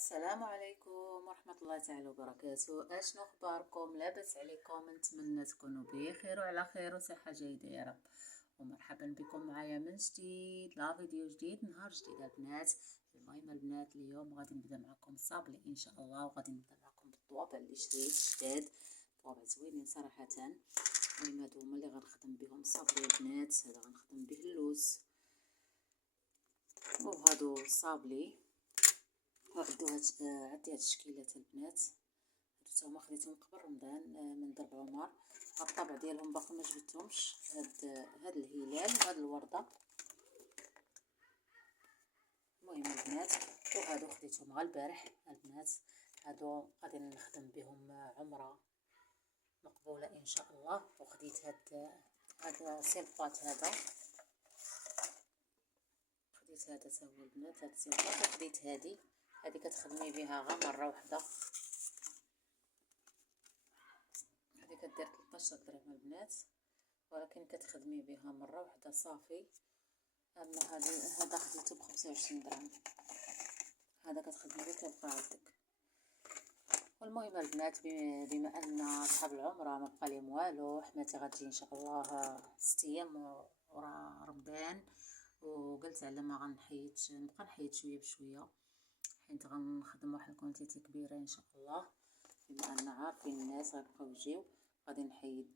السلام عليكم ورحمة الله تعالى وبركاته. اشنو اخباركم؟ لاباس عليكم؟ نتمنى تكونوا بخير وعلى خير وصحة جيدة يا رب. ومرحبا بكم معايا من جديد، لا فيديو جديد، نهار جديد البنات. المهم البنات اليوم غادي نبدا معكم صابلي ان شاء الله، وغادي نبدا معكم بالطوابع اللي شريت جداد، طوابع زوينين صراحة. المهم هادو هما اللي غنخدم بهم صابلي البنات. هذا غنخدم به اللوز، وهادو صابلي، وعندي هاد التشكيلات البنات. هادو هما خديتهم قبل رمضان من درب عمر. هاد الطبع ديالهم باقي ما جبدتهمش، هاد الهلال وهاد الورده. المهم البنات، وهادو خديتهم غير البارح البنات. هادو غادي نخدم بهم عمره مقبوله ان شاء الله. وخديت هاد سيلفات، هذا خديت هذا تا هو البنات، هاد سيلفات. وخديت هادي كتخدمي بها غير مره واحده، هذه كدير 13 درهم البنات، ولكن كتخدمي بها مره واحده صافي. اما هذا خديته ب 25 درهم، هذا كتخدمي به كيبقى عندك. والمهم البنات، بما ان اصحاب العمره ما بقى لهم والو، حماتي غتجي ان شاء الله 6 ايام ورا رمضان، وقلت على ما نبقى نحيد شويه بشويه، حيت غنخدم واحد الكونتيتي كبيره ان شاء الله. بما ان عارفين الناس غيبقاو يجيو، غادي نحيد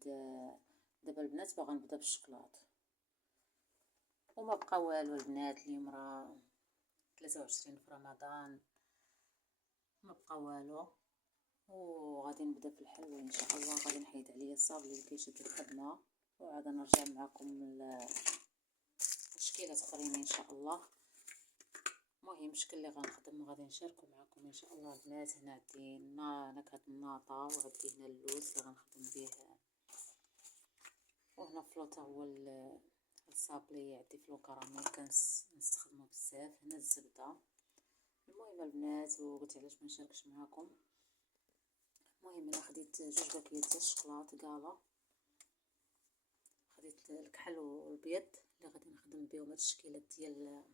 دابا البنات. باغا نبدا بالشكلاط، وما بقى والو البنات. اليوم راه 23 في رمضان، ما بقى والو، وغادي نبدا في الحلوى ان شاء الله. غادي نحيد عليا الصابلي اللي كيشد الخدمه، وعاد نرجع معكم تشكيلات اخرين ان شاء الله. المهم الشكل اللي غنخدم غادي نشاركو معكم ان شاء الله البنات. هنا عندي نكهه الناطه، وعندي هنا اللوز اللي غنخدم به، وهنا فلوطه هو الصابلي، عندي فلو كراميل كنستخدمو بزاف. هنا الزبده. المهم البنات، وقلت علاش ما نشاركش معكم. المهم انا خديت 2 باكيات ديال الشكلاط كالا، خديت الكحل والبيض اللي غادي نخدم بهم هاد التشكيلات ديال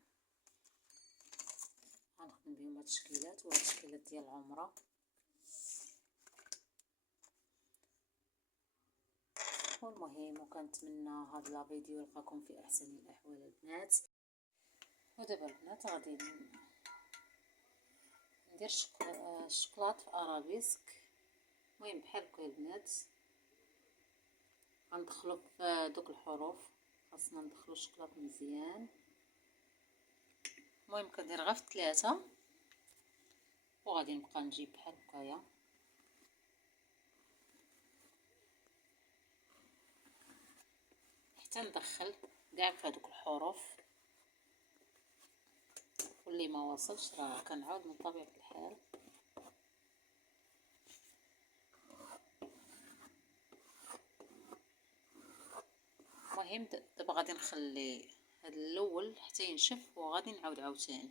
غنخدم بهم هاد التشكيلات، وهاد التشكيلات ديال العمره. والمهم وكنتمنى هاد لا فيديو يلقاكم في احسن الاحوال البنات. ودابا البنات غادي ندير الشكلاط في ارابيسك. المهم بحال هكا البنات، غندخلو في دوك الحروف، خاصنا ندخلو الشكلاط مزيان. المهم كندير غير في 3، وغادي نبقى نجيب بحال هكايا حتى ندخل كاع في هذوك الحروف، واللي ما وصلش راه كنعاود من طبيعه الحال. المهم دابا غادي نخلي هذا الاول حتى ينشف، وغادي نعاود عاوتاني.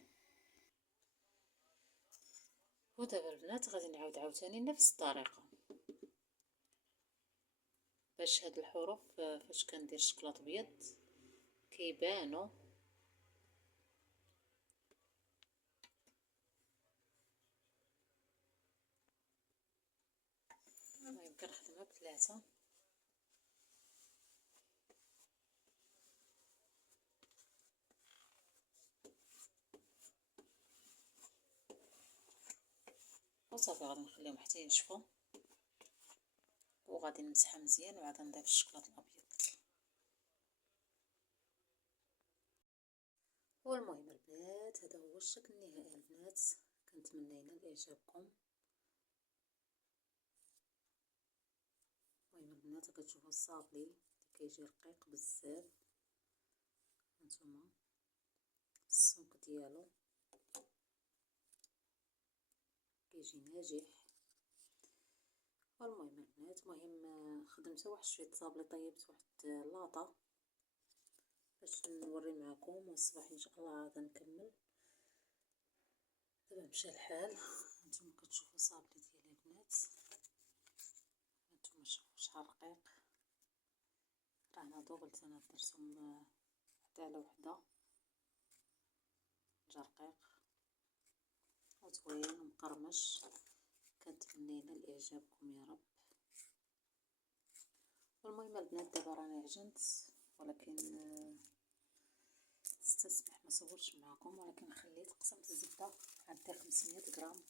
ودابا البنات غادي نعاود عاوتاني نفس الطريقه، باش هاد الحروف فاش كندير شكلاط بيض كيبانوا. المهم كنخدمها ب3. وصافي غادي نخليهم حتى ينشفوا، وغادي نمسحها مزيان، وعاد نضيف الشكلاط الابيض. والمهم البنات، هذا هو الشكل النهائي البنات. كنتمنى ينال اعجابكم. المهم البنات كتشوفوا الصابلي اللي كيجي رقيق بزاف، هانتوما السمك ديالو كيجي ناجح. والمهم البنات، المهم خدمت واحد شويه صابلي، طيبت واحد لاطه باش نوري معكم، والصباح ان شاء الله عاد نكمل. دابا مشى الحال، هانتوما كتشوفوا صابلي ديالي البنات، هانتوما شوفوا شحال رقيق. راه انا دوبلت، انا درتهم وحده على وحده، جا رقيق وزوين مقرمش. كنتمنى ينال اعجابكم يا رب. والمهم البنات دابا راني عجنت، ولكن استسمح ما صورتش معكم، ولكن خليت قسمت الزبده. عندي 500 غرام،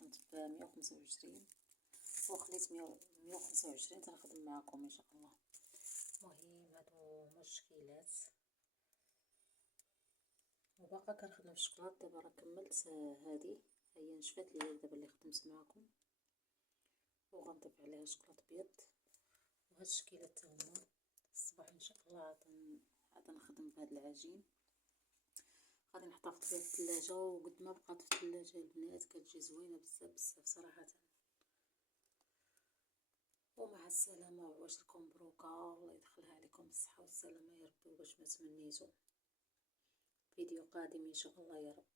خدمت ب 125 وخليت 125 تنخدم معكم ان شاء الله. المهم هادو مشكلات، وباقا كنخدم في الشكلاط. دابا راه كملت هادي، هي نشفات ليا دابا اللي خدمت معكم، وغنضيف عليها شكلاط ابيض. وهاد الشكيلات تا هما الصباح ان شاء الله عاد نخدم بهاد العجين. غادي نحتفظ بها في الثلاجه، وقد ما بقات في الثلاجه البنات كتجي زوينه بزاف بزاف صراحه. ومع السلامه، وعواشركم مبروكه، والله يدخلها عليكم بالصحه والسلامه يا ربي، وباش ما تمنيتو. فيديو قادم ان شاء الله يا رب.